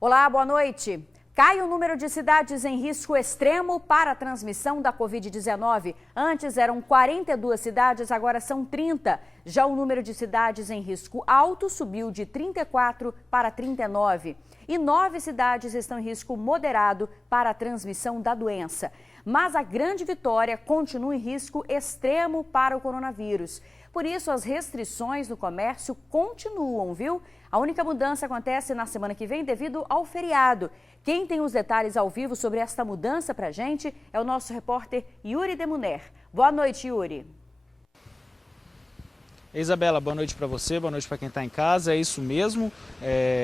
Olá, boa noite. Cai o número de cidades em risco extremo para a transmissão da Covid-19. Antes eram 42 cidades, agora são 30. Já o número de cidades em risco alto subiu de 34 para 39. E 9 cidades estão em risco moderado para a transmissão da doença. Mas a Grande Vitória continua em risco extremo para o coronavírus. Por isso, as restrições no comércio continuam, viu? A única mudança acontece na semana que vem devido ao feriado. Quem tem os detalhes ao vivo sobre esta mudança pra gente é o nosso repórter Yuri Demuner. Boa noite, Yuri. Isabela, boa noite para você, boa noite para quem está em casa. É isso mesmo,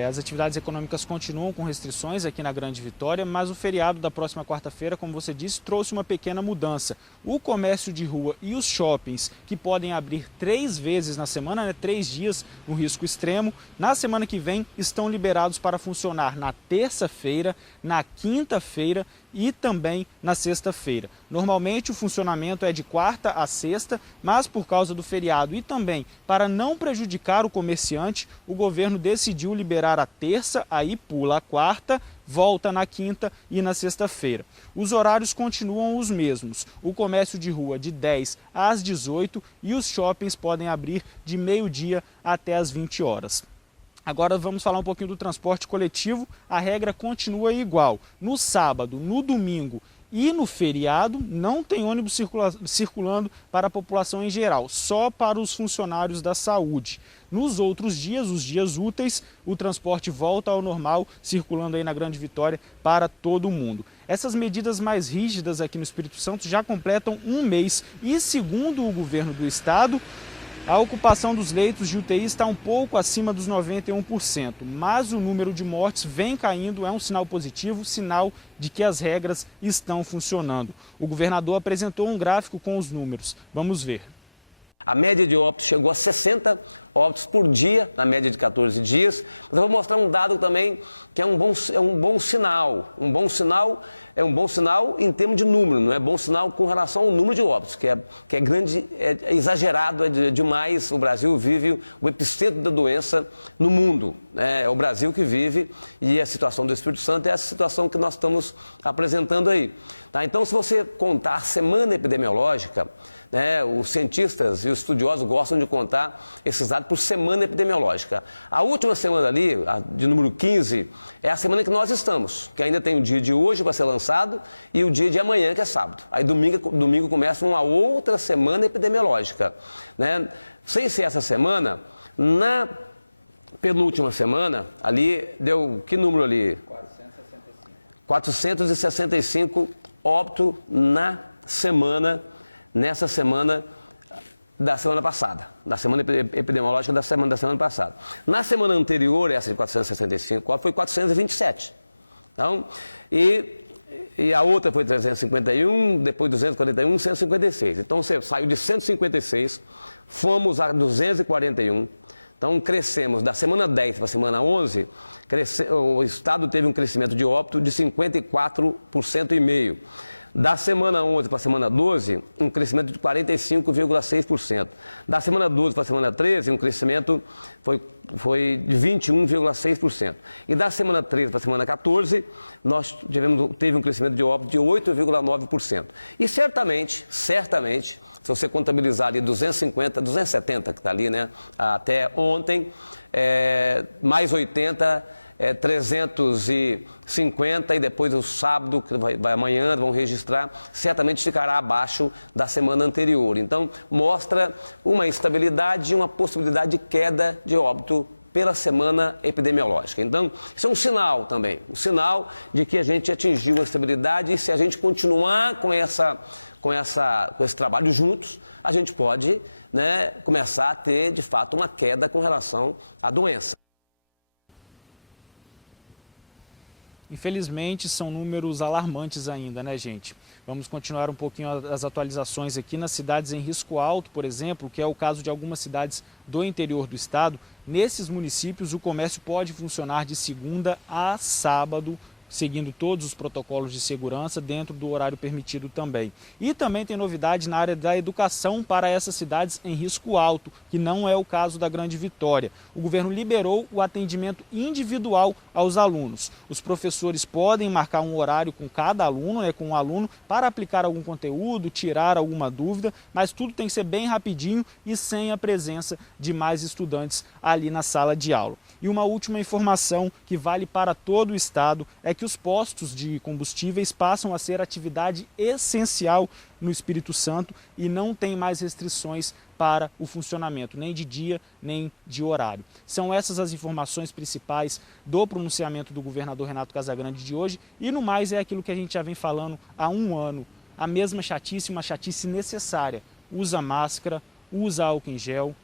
as atividades econômicas continuam com restrições aqui na Grande Vitória, mas o feriado da próxima quarta-feira, como você disse, trouxe uma pequena mudança. O comércio de rua e os shoppings, que podem abrir 3 vezes na semana, 3 dias no risco extremo, na semana que vem estão liberados para funcionar na terça-feira, na quinta-feira e também na sexta-feira. Normalmente o funcionamento é de quarta a sexta, mas por causa do feriado e também para não prejudicar o comerciante, o governo decidiu liberar a terça, aí pula a quarta, volta na quinta e na sexta-feira. Os horários continuam os mesmos. O comércio de rua de 10 às 18 e os shoppings podem abrir de meio-dia até às 20 horas. Agora vamos falar um pouquinho do transporte coletivo. A regra continua igual. No sábado, no domingo e no feriado, não tem ônibus circulando para a população em geral, só para os funcionários da saúde. Nos outros dias, os dias úteis, o transporte volta ao normal, circulando aí na Grande Vitória para todo mundo. Essas medidas mais rígidas aqui no Espírito Santo já completam um mês e, segundo o governo do estado, a ocupação dos leitos de UTI está um pouco acima dos 91%, mas o número de mortes vem caindo, é um sinal positivo, sinal de que as regras estão funcionando. O governador apresentou um gráfico com os números. Vamos ver. A média de óbitos chegou a 60 óbitos por dia, na média de 14 dias. Mas eu vou mostrar um dado também que é um bom sinal. Um bom sinal é um bom sinal em termos de número, não é bom sinal com relação ao número de óbitos, que é grande, é exagerado, é demais. O Brasil vive o epicentro da doença no mundo. É o Brasil que vive e a situação do Espírito Santo é a situação que nós estamos apresentando aí. Tá? Então, se você contar a semana epidemiológica, os cientistas e os estudiosos gostam de contar esses dados por semana epidemiológica. A última semana ali, a de número 15, é a semana que nós estamos, que ainda tem o dia de hoje para ser lançado e o dia de amanhã, que é sábado. Aí domingo começa uma outra semana epidemiológica. Sem ser essa semana, na penúltima semana, ali deu que número ali? 465 óbitos nessa semana da semana passada, da semana epidemiológica da semana passada. Na semana anterior, essa de 465, foi 427. Então, e a outra foi 351, depois 241, 156. Então, você saiu de 156, fomos a 241. Então, crescemos da semana 10 para a semana 11, o estado teve um crescimento de óbito de 54,5%. Da semana 11 para a semana 12, um crescimento de 45,6%. Da semana 12 para a semana 13, um crescimento foi de 21,6%. E da semana 13 para a semana 14, nós teve um crescimento de óbito de 8,9%. E certamente, se você contabilizar ali 270 que está ali, até ontem, mais 80, 350 e depois o sábado, que vai amanhã, vão registrar, certamente ficará abaixo da semana anterior. Então, mostra uma estabilidade e uma possibilidade de queda de óbito pela semana epidemiológica. Então, isso é um sinal também, um sinal de que a gente atingiu a estabilidade e se a gente continuar com esse trabalho juntos, a gente pode começar a ter, de fato, uma queda com relação à doença. Infelizmente, são números alarmantes ainda, gente? Vamos continuar um pouquinho as atualizações aqui nas cidades em risco alto, por exemplo, que é o caso de algumas cidades do interior do estado. Nesses municípios, o comércio pode funcionar de segunda a sábado seguindo todos os protocolos de segurança dentro do horário permitido também. E também tem novidade na área da educação para essas cidades em risco alto, que não é o caso da Grande Vitória. O governo liberou o atendimento individual aos alunos. Os professores podem marcar um horário com cada aluno, com um aluno, para aplicar algum conteúdo, tirar alguma dúvida, mas tudo tem que ser bem rapidinho e sem a presença de mais estudantes ali na sala de aula. E uma última informação que vale para todo o estado é que os postos de combustíveis passam a ser atividade essencial no Espírito Santo e não tem mais restrições para o funcionamento, nem de dia, nem de horário. São essas as informações principais do pronunciamento do governador Renato Casagrande de hoje e no mais é aquilo que a gente já vem falando há um ano. A mesma chatice, uma chatice necessária. Usa máscara, usa álcool em gel,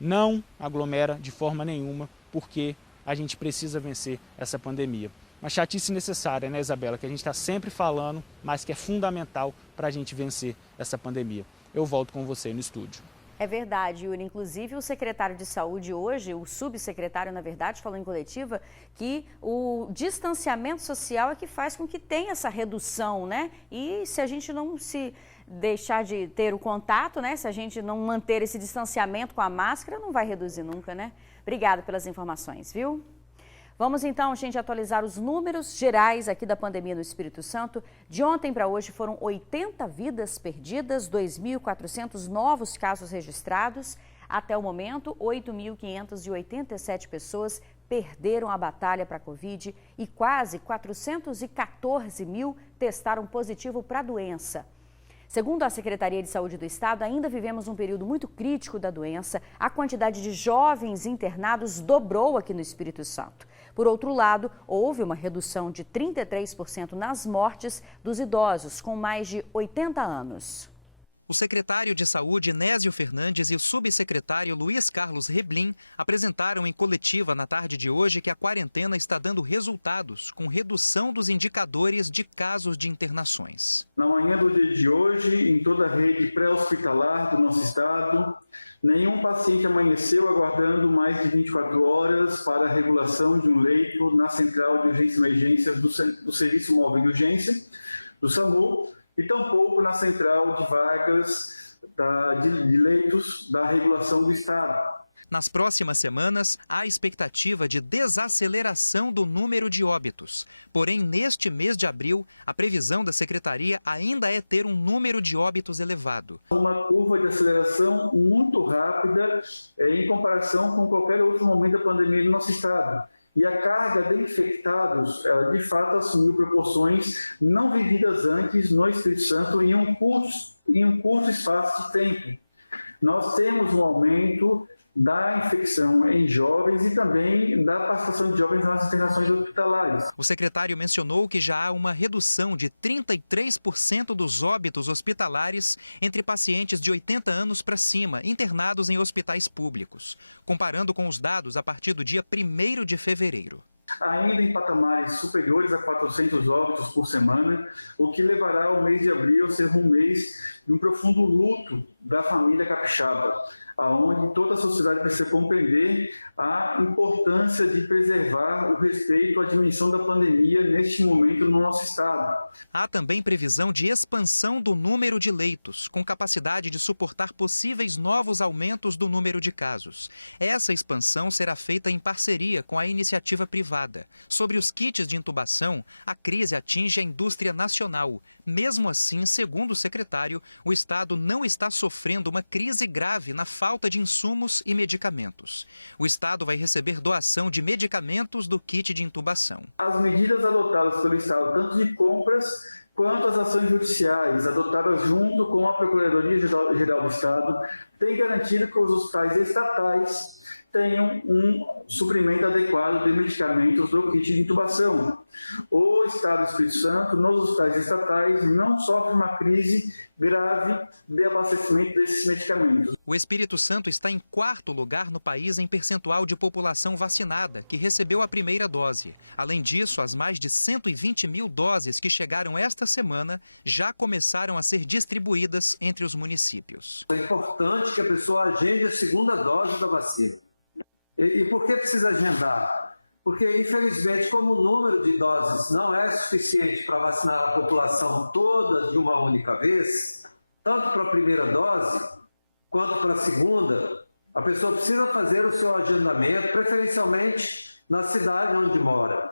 não aglomera de forma nenhuma, porque a gente precisa vencer essa pandemia. Uma chatice necessária, né, Isabela, que a gente está sempre falando, mas que é fundamental para a gente vencer essa pandemia. Eu volto com você no estúdio. É verdade, Yuri. Inclusive, o secretário de Saúde hoje, o subsecretário, na verdade, falou em coletiva que o distanciamento social é que faz com que tenha essa redução, né? E se a gente não se deixar de ter o contato, né? Se a gente não manter esse distanciamento com a máscara, não vai reduzir nunca, né? Obrigada pelas informações, viu? Vamos então, gente, atualizar os números gerais aqui da pandemia no Espírito Santo. De ontem para hoje foram 80 vidas perdidas, 2.400 novos casos registrados. Até o momento, 8.587 pessoas perderam a batalha para a Covid e quase 414 mil testaram positivo para a doença. Segundo a Secretaria de Saúde do Estado, ainda vivemos um período muito crítico da doença. A quantidade de jovens internados dobrou aqui no Espírito Santo. Por outro lado, houve uma redução de 33% nas mortes dos idosos com mais de 80 anos. O secretário de Saúde, Nésio Fernandes, e o subsecretário Luiz Carlos Reblin apresentaram em coletiva na tarde de hoje que a quarentena está dando resultados, com redução dos indicadores de casos de internações. Na manhã do dia de hoje, em toda a rede pré-hospitalar do nosso estado, nenhum paciente amanheceu aguardando mais de 24 horas para a regulação de um leito na central de urgência e emergência do Serviço Móvel de Urgência, do SAMU, e tampouco na central de vagas de leitos da regulação do Estado. Nas próximas semanas, há expectativa de desaceleração do número de óbitos. Porém, neste mês de abril, a previsão da Secretaria ainda é ter um número de óbitos elevado. Uma curva de aceleração muito rápida em comparação com qualquer outro momento da pandemia no nosso Estado. E a carga de infectados, ela de fato assumiu proporções não vividas antes no Espírito Santo em um curto espaço de tempo. Nós temos um aumento da infecção em jovens e também da participação de jovens nas internações hospitalares. O secretário mencionou que já há uma redução de 33% dos óbitos hospitalares entre pacientes de 80 anos para cima, internados em hospitais públicos, comparando com os dados a partir do dia 1º de fevereiro. Ainda em patamares superiores a 400 óbitos por semana, o que levará o mês de abril a ser um mês de um profundo luto da família capixaba, onde toda a sociedade precisa compreender a importância de preservar o respeito à dimensão da pandemia neste momento no nosso estado. Há também previsão de expansão do número de leitos, com capacidade de suportar possíveis novos aumentos do número de casos. Essa expansão será feita em parceria com a iniciativa privada. Sobre os kits de intubação, a crise atinge a indústria nacional. Mesmo assim, segundo o secretário, o estado não está sofrendo uma crise grave na falta de insumos e medicamentos. O estado vai receber doação de medicamentos do kit de intubação. As medidas adotadas pelo estado, tanto de compras quanto as ações judiciais adotadas junto com a Procuradoria-Geral do Estado, têm garantido que os hospitais estatais tenham um suprimento adequado de medicamentos do kit de intubação. O Estado do Espírito Santo, nos hospitais estatais, não sofre uma crise grave de abastecimento desses medicamentos. O Espírito Santo está em 4º lugar no país em percentual de população vacinada, que recebeu a primeira dose. Além disso, as mais de 120 mil doses que chegaram esta semana já começaram a ser distribuídas entre os municípios. É importante que a pessoa agende a segunda dose da vacina. E por que precisa agendar? porque, infelizmente, como o número de doses não é suficiente para vacinar a população toda de uma única vez, tanto para a primeira dose quanto para a segunda, a pessoa precisa fazer o seu agendamento, preferencialmente na cidade onde mora.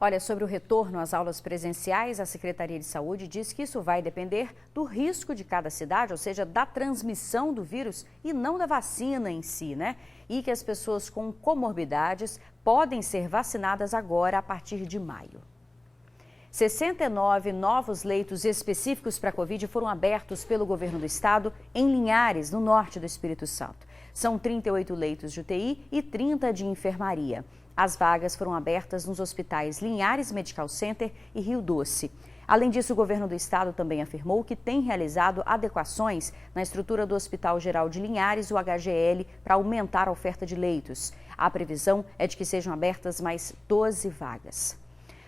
Olha, sobre o retorno às aulas presenciais, a Secretaria de Saúde diz que isso vai depender do risco de cada cidade, ou seja, da transmissão do vírus e não da vacina em si, né? E que as pessoas com comorbidades podem ser vacinadas agora a partir de maio. 69 novos leitos específicos para a Covid foram abertos pelo governo do estado em Linhares, no norte do Espírito Santo. São 38 leitos de UTI e 30 de enfermaria. As vagas foram abertas nos hospitais Linhares Medical Center e Rio Doce. Além disso, o governo do estado também afirmou que tem realizado adequações na estrutura do Hospital Geral de Linhares, o HGL, para aumentar a oferta de leitos. A previsão é de que sejam abertas mais 12 vagas.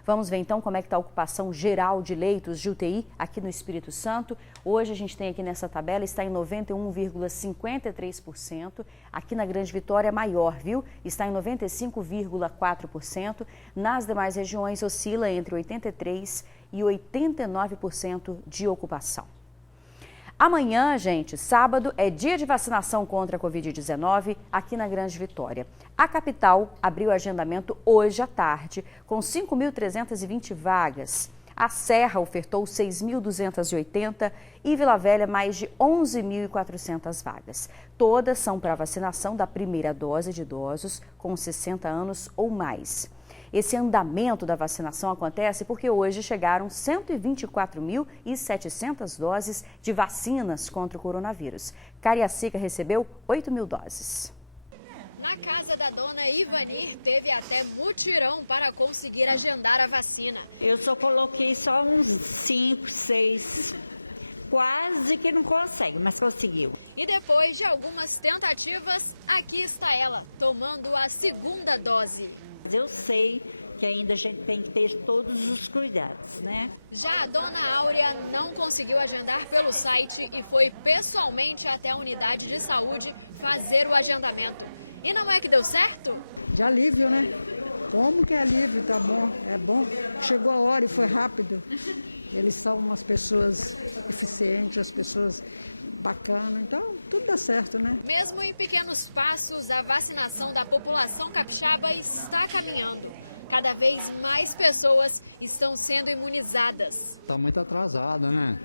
Vamos ver então como é que está a ocupação geral de leitos de UTI aqui no Espírito Santo. Hoje a gente tem aqui nessa tabela, está em 91,53%. Aqui na Grande Vitória é maior, viu? Está em 95,4%. Nas demais regiões oscila entre 83% e 89% de ocupação. Amanhã, gente, sábado, é dia de vacinação contra a Covid-19 aqui na Grande Vitória. A capital abriu agendamento hoje à tarde, com 5.320 vagas. A Serra ofertou 6.280 e Vila Velha mais de 11.400 vagas. Todas são para vacinação da primeira dose de idosos com 60 anos ou mais. Esse andamento da vacinação acontece porque hoje chegaram 124.700 doses de vacinas contra o coronavírus. Cariacica recebeu 8.000 doses. Na casa da dona Ivanir, teve até mutirão para conseguir agendar a vacina. Eu só coloquei só uns 5, 6, quase que não consegue, mas conseguiu. E depois de algumas tentativas, aqui está ela, tomando a segunda dose. Eu sei que ainda a gente tem que ter todos os cuidados, né? Já a dona Áurea não conseguiu agendar pelo site e foi pessoalmente até a unidade de saúde fazer o agendamento. E não é que deu certo? De alívio, né? Como que é alívio? Tá bom, é bom. Chegou a hora e foi rápido. Eles são umas pessoas eficientes, as pessoas bacanas, então tudo dá certo, né? Mesmo em pequenos passos, a vacinação da população capixaba está caminhando. Cada vez mais pessoas estão sendo imunizadas. Está muito atrasada, né?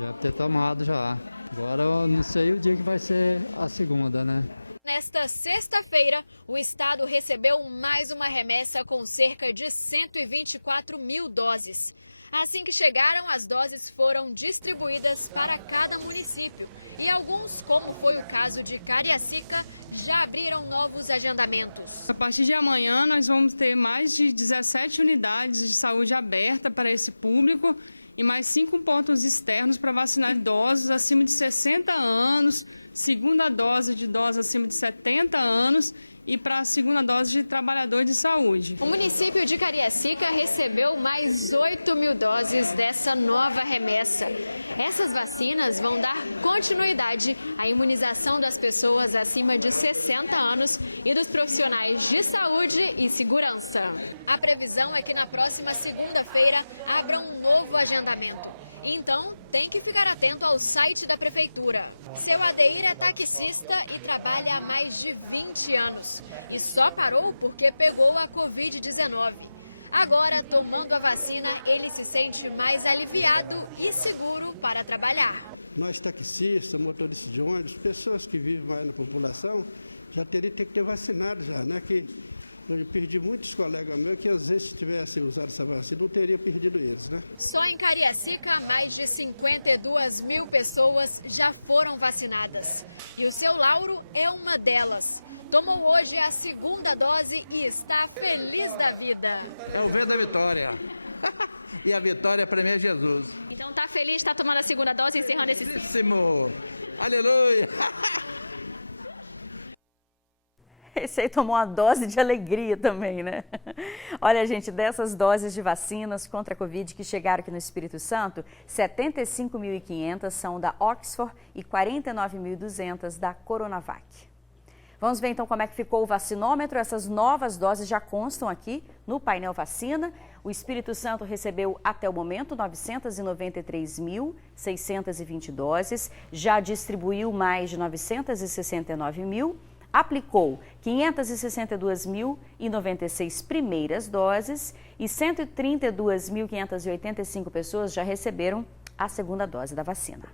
Já deve ter tomado já. Agora eu não sei o dia que vai ser a segunda, né? Nesta sexta-feira, o estado recebeu mais uma remessa com cerca de 124.000 doses. Assim que chegaram, as doses foram distribuídas para cada município. E alguns, como foi o caso de Cariacica, já abriram novos agendamentos. A partir de amanhã, nós vamos ter mais de 17 unidades de saúde aberta para esse público e mais 5 pontos externos para vacinar idosos acima de 60 anos, segunda dose de idosos acima de 70 anos e para a segunda dose de trabalhador de saúde. O município de Cariacica recebeu mais 8.000 doses dessa nova remessa. Essas vacinas vão dar continuidade à imunização das pessoas acima de 60 anos e dos profissionais de saúde e segurança. A previsão é que na próxima segunda-feira abra um novo agendamento. Então, tem que ficar atento ao site da prefeitura. Seu Adeir é taxista e trabalha há mais de 20 anos. E só parou porque pegou a Covid-19. Agora, tomando a vacina, ele se sente mais aliviado e seguro para trabalhar. Nós taxistas, motoristas de ônibus, pessoas que vivem mais na população, já teriam que ter vacinado já, né? Eu perdi muitos colegas meus que às vezes se tivessem usado essa vacina, não teria perdido eles, né? Só em Cariacica, mais de 52.000 pessoas já foram vacinadas. E o seu Lauro é uma delas. Tomou hoje a segunda dose e está feliz da vida. É o V da vitória. E a vitória para mim é Jesus. Então tá feliz, está tomando a segunda dose, encerrando esse ciclo. Aleluia! Esse aí tomou uma dose de alegria também, né? Olha, gente, dessas doses de vacinas contra a Covid que chegaram aqui no Espírito Santo, 75.500 são da Oxford e 49.200 da Coronavac. Vamos ver então como é que ficou o vacinômetro. Essas novas doses já constam aqui no painel vacina. O Espírito Santo recebeu até o momento 993.620 doses, já distribuiu mais de 969 mil, aplicou 562.096 primeiras doses e 132.585 pessoas já receberam a segunda dose da vacina.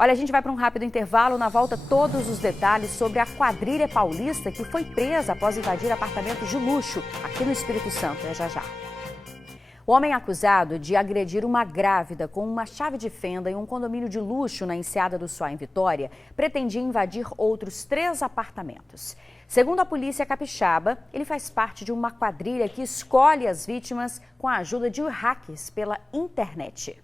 Olha, a gente vai para um rápido intervalo. Na volta, todos os detalhes sobre a quadrilha paulista que foi presa após invadir apartamentos de luxo aqui no Espírito Santo. É já já. O homem acusado de agredir uma grávida com uma chave de fenda em um condomínio de luxo na Enseada do Suá, em Vitória, pretendia invadir outros 3 apartamentos. Segundo a polícia capixaba, ele faz parte de uma quadrilha que escolhe as vítimas com a ajuda de hackers pela internet.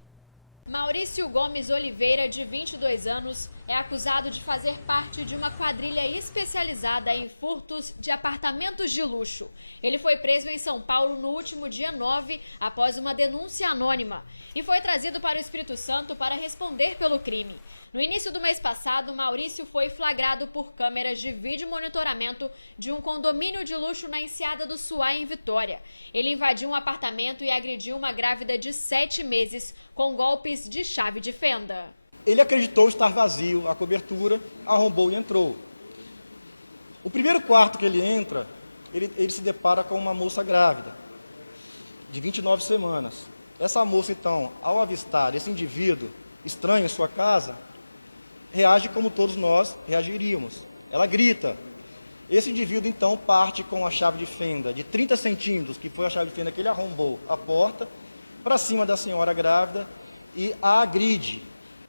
Maurício Gomes Oliveira, de 22 anos, é acusado de fazer parte de uma quadrilha especializada em furtos de apartamentos de luxo. Ele foi preso em São Paulo no último dia 9, após uma denúncia anônima, e foi trazido para o Espírito Santo para responder pelo crime. No início do mês passado, Maurício foi flagrado por câmeras de vídeo monitoramento de um condomínio de luxo na Enseada do Suá, em Vitória. Ele invadiu um apartamento e agrediu uma grávida de 7 meses com golpes de chave de fenda. Ele acreditou estar vazio a cobertura, arrombou e entrou. O primeiro quarto que ele entra, ele se depara com uma moça grávida, de 29 semanas. Essa moça, então, ao avistar esse indivíduo estranho em sua casa, reage como todos nós reagiríamos. Ela grita. Esse indivíduo, então, parte com a chave de fenda de 30 centímetros, que foi a chave de fenda que ele arrombou a porta, para cima da senhora grávida, e a agride.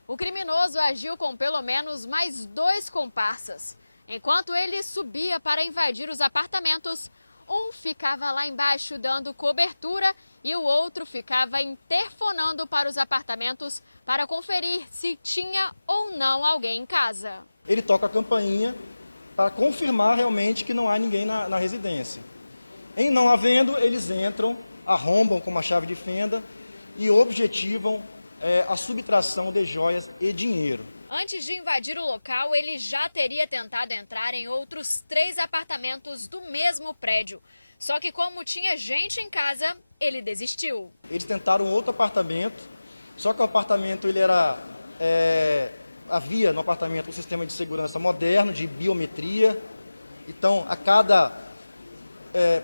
O criminoso agiu com pelo menos mais 2 comparsas. Enquanto ele subia para invadir os apartamentos, um ficava lá embaixo dando cobertura e o outro ficava interfonando para os apartamentos para conferir se tinha ou não alguém em casa. Ele toca a campainha para confirmar realmente que não há ninguém na residência. Em não havendo, eles entram, arrombam com uma chave de fenda e objetivam a subtração de joias e dinheiro. Antes de invadir o local, ele já teria tentado entrar em outros 3 apartamentos do mesmo prédio. Só que como tinha gente em casa, ele desistiu. Eles tentaram outro apartamento, só que o apartamento havia no apartamento um sistema de segurança moderno, de biometria. Então, a cada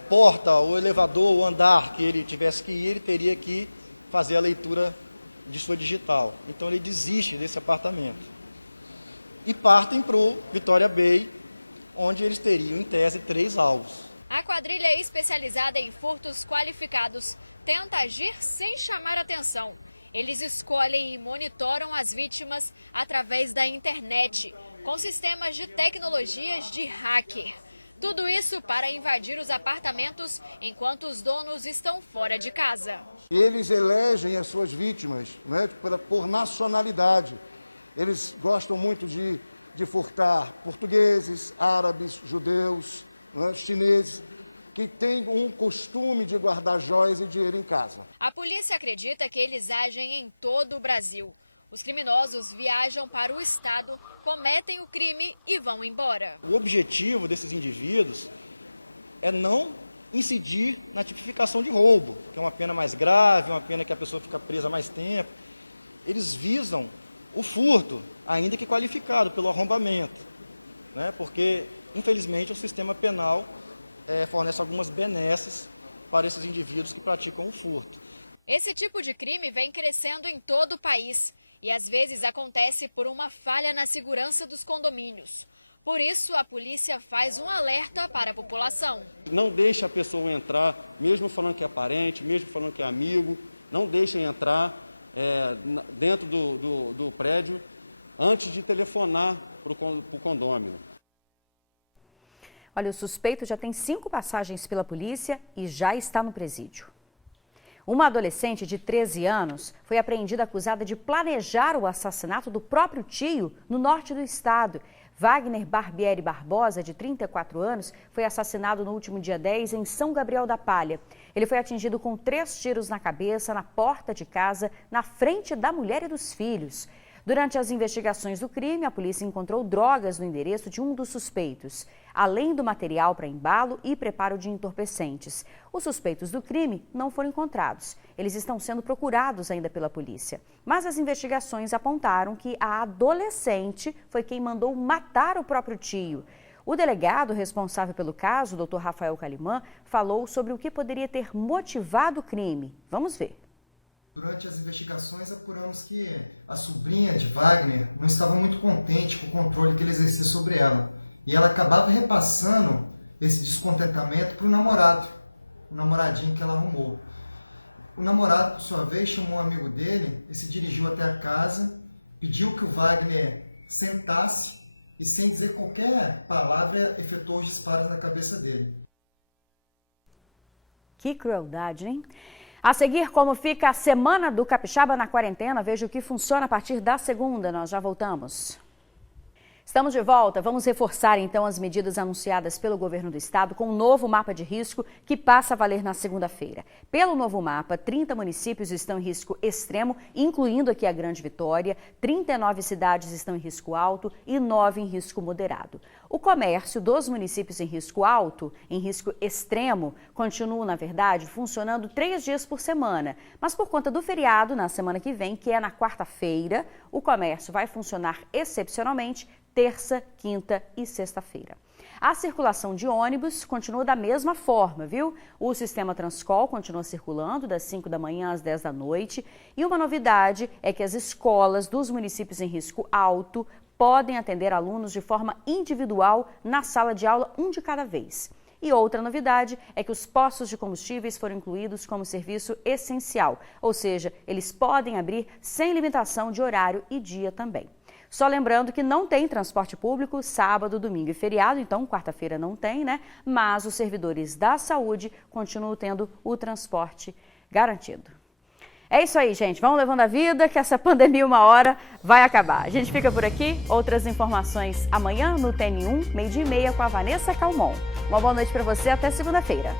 porta, ou elevador, ou andar que ele tivesse que ir, ele teria que fazer a leitura de sua digital. Então ele desiste desse apartamento. E partem para o Vitória Bay, onde eles teriam, em tese, 3 alvos. A quadrilha especializada em furtos qualificados tenta agir sem chamar atenção. Eles escolhem e monitoram as vítimas através da internet, com sistemas de tecnologias de hacker. Tudo isso para invadir os apartamentos enquanto os donos estão fora de casa. Eles elegem as suas vítimas, né, por nacionalidade. Eles gostam muito de furtar portugueses, árabes, judeus, né, chineses, que têm um costume de guardar joias e dinheiro em casa. A polícia acredita que eles agem em todo o Brasil. Os criminosos viajam para o estado, cometem o crime e vão embora. O objetivo desses indivíduos é não incidir na tipificação de roubo, que é uma pena mais grave, uma pena que a pessoa fica presa mais tempo. Eles visam o furto, ainda que qualificado pelo arrombamento, né? Porque, infelizmente, o sistema penal fornece algumas benesses para esses indivíduos que praticam o furto. Esse tipo de crime vem crescendo em todo o país. E às vezes acontece por uma falha na segurança dos condomínios. Por isso, a polícia faz um alerta para a população. Não deixe a pessoa entrar, mesmo falando que é parente, mesmo falando que é amigo, não deixem entrar dentro do prédio antes de telefonar para o condômino. Olha, o suspeito já tem 5 passagens pela polícia e já está no presídio. Uma adolescente de 13 anos foi apreendida acusada de planejar o assassinato do próprio tio no norte do estado. Wagner Barbieri Barbosa, de 34 anos, foi assassinado no último dia 10 em São Gabriel da Palha. Ele foi atingido com 3 tiros na cabeça, na porta de casa, na frente da mulher e dos filhos. Durante as investigações do crime, a polícia encontrou drogas no endereço de um dos suspeitos. além do material para embalo e preparo de entorpecentes. Os suspeitos do crime não foram encontrados. Eles estão sendo procurados ainda pela polícia. Mas as investigações apontaram que a adolescente foi quem mandou matar o próprio tio. O delegado responsável pelo caso, o Dr. Rafael Calimã, falou sobre o que poderia ter motivado o crime. Vamos ver. Durante as investigações, apuramos que a sobrinha de Wagner não estava muito contente com o controle que ele exercia sobre ela. E ela acabava repassando esse descontentamento para o namorado, o namoradinho que ela arrumou. O namorado, por sua vez, chamou um amigo dele e se dirigiu até a casa, pediu que o Wagner sentasse e, sem dizer qualquer palavra, efetuou os disparos na cabeça dele. Que crueldade, hein? A seguir, como fica a semana do capixaba na quarentena, veja o que funciona a partir da segunda. Nós já voltamos. Estamos de volta. Vamos reforçar então as medidas anunciadas pelo governo do estado com um novo mapa de risco que passa a valer na segunda-feira. Pelo novo mapa, 30 municípios estão em risco extremo, incluindo aqui a Grande Vitória, 39 cidades estão em risco alto e 9 em risco moderado. O comércio dos municípios em risco alto, em risco extremo, continua, na verdade, funcionando 3 dias por semana. Mas por conta do feriado, na semana que vem, que é na quarta-feira, o comércio vai funcionar excepcionalmente terça, quinta e sexta-feira. A circulação de ônibus continua da mesma forma, viu? O sistema Transcol continua circulando das 5 da manhã às 10 da noite. E uma novidade é que as escolas dos municípios em risco alto podem atender alunos de forma individual na sala de aula, um de cada vez. E outra novidade é que os postos de combustíveis foram incluídos como serviço essencial, ou seja, eles podem abrir sem limitação de horário e dia também. Só lembrando que não tem transporte público sábado, domingo e feriado, então quarta-feira não tem, né? Mas os servidores da saúde continuam tendo o transporte garantido. É isso aí, gente. Vamos levando a vida, que essa pandemia uma hora vai acabar. A gente fica por aqui. Outras informações amanhã no TN1, 12h30, com a Vanessa Calmon. Uma boa noite para você. Até segunda-feira.